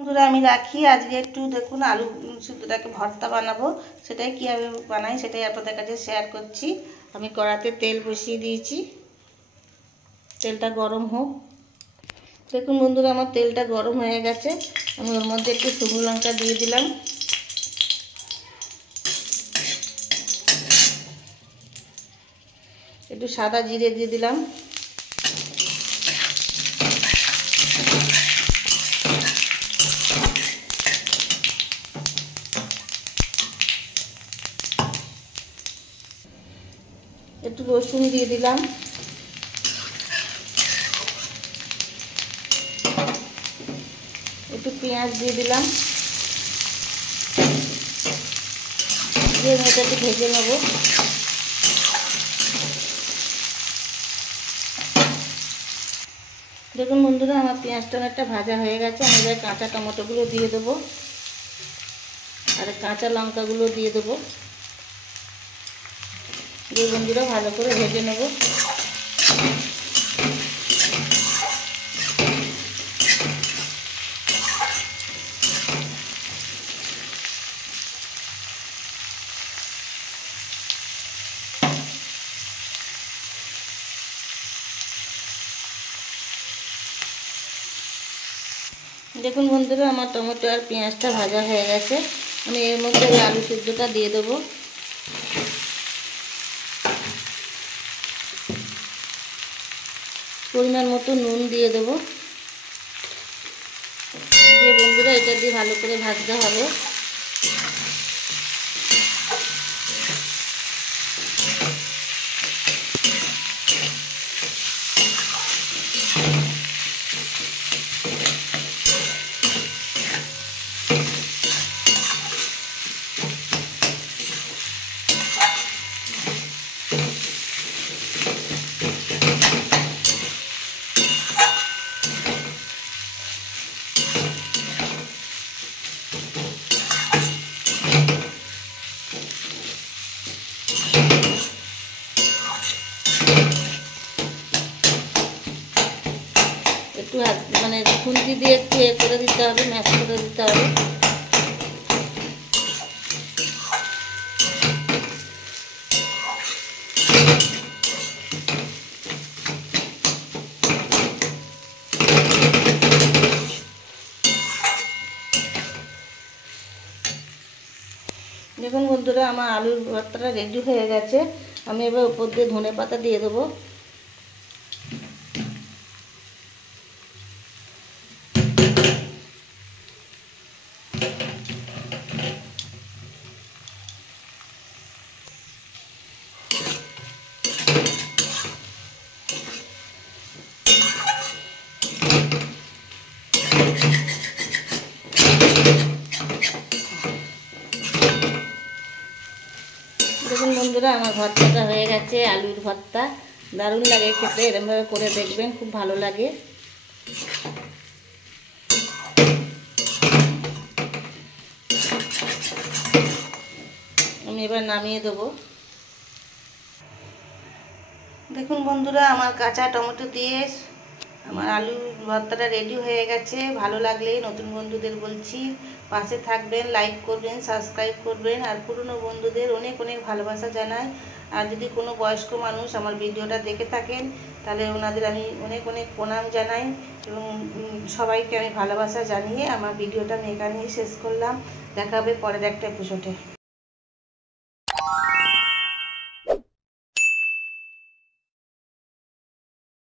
বন্ধুরা আমি রাখি। আজকে একটু দেখুন আলু সিদ্ধটাকে ভর্তা বানাবো, সেটাই কীভাবে বানাই সেটাই আপনাদের কাছে শেয়ার করছি। আমি কড়াতে তেল বসিয়ে দিয়েছি, তেলটা গরম হোক। দেখুন বন্ধুরা আমার তেলটা গরম হয়ে গেছে, আমি ওর মধ্যে একটু শুকনো লঙ্কা দিয়ে দিলাম, একটু সাদা জিরে দিয়ে দিলাম, একটু রসুন দিয়ে দিলাম, একটু পেঁয়াজ দিয়ে দিলাম, দিয়ে এটা একটু ভেজে নেব। দেখুন বন্ধুরা আমার পেঁয়াজটা অনেকটা ভাজা হয়ে গেছে। আমি এবার কাঁচা টমেটোগুলো দিয়ে দেবো আর কাঁচা লঙ্কাগুলো দিয়ে দেবো, দিয়ে বন্ধুরা ভালো করে ভেজে নেব। দেখুন বন্ধুরা আমার টমেটো আর পেঁয়াজটা ভাজা হয়ে গেছে। আমি এর মধ্যে আলু সিদ্ধটা দিয়ে দেবো, পরিমাণ মতো নুন দিয়ে দেবো, দিয়ে বন্ধুরা এটা দিয়ে ভালো করে ভাজতে হবে। একটু মানে খুন্তি দিয়ে একটু করে দিতে হবে, ম্যাশ করে দিতে হবে। দেখুন বন্ধুরা আমার আলুর ভর্তাটা রেডি হয়ে গেছে। আমি এবার উপর দিয়ে ধনে পাতা দিয়ে দেবো। দেখুন বন্ধুরা আমার ভর্তাটা হয়ে গেছে, আলুর ভর্তা দারুণ লাগে খেতে, এরকমভাবে করে দেখবেন, খুব ভালো লাগে। আমি এবার নামিয়ে দেবো। দেখুন বন্ধুরা আমার কাঁচা টমেটো দিয়ে আমার আলু ভর্তাটা রেডি হয়ে গেছে। ভালো লাগলে নতুন বন্ধুদের বলছি পাশে থাকবেন, লাইক করবেন, সাবস্ক্রাইব করবেন, আর পুরনো বন্ধুদের অনেক অনেক ভালোবাসা জানাই। আর যদি কোনো বয়স্ক মানুষ আমার ভিডিওটা দেখে থাকেন তাহলে ওনাদের আমি অনেক অনেক প্রণাম জানাই, এবং সবাইকে আমি ভালোবাসা জানিয়ে আমার ভিডিওটা আমি এখানেই শেষ করলাম। দেখা হবে পরের একটা এপিসোডে।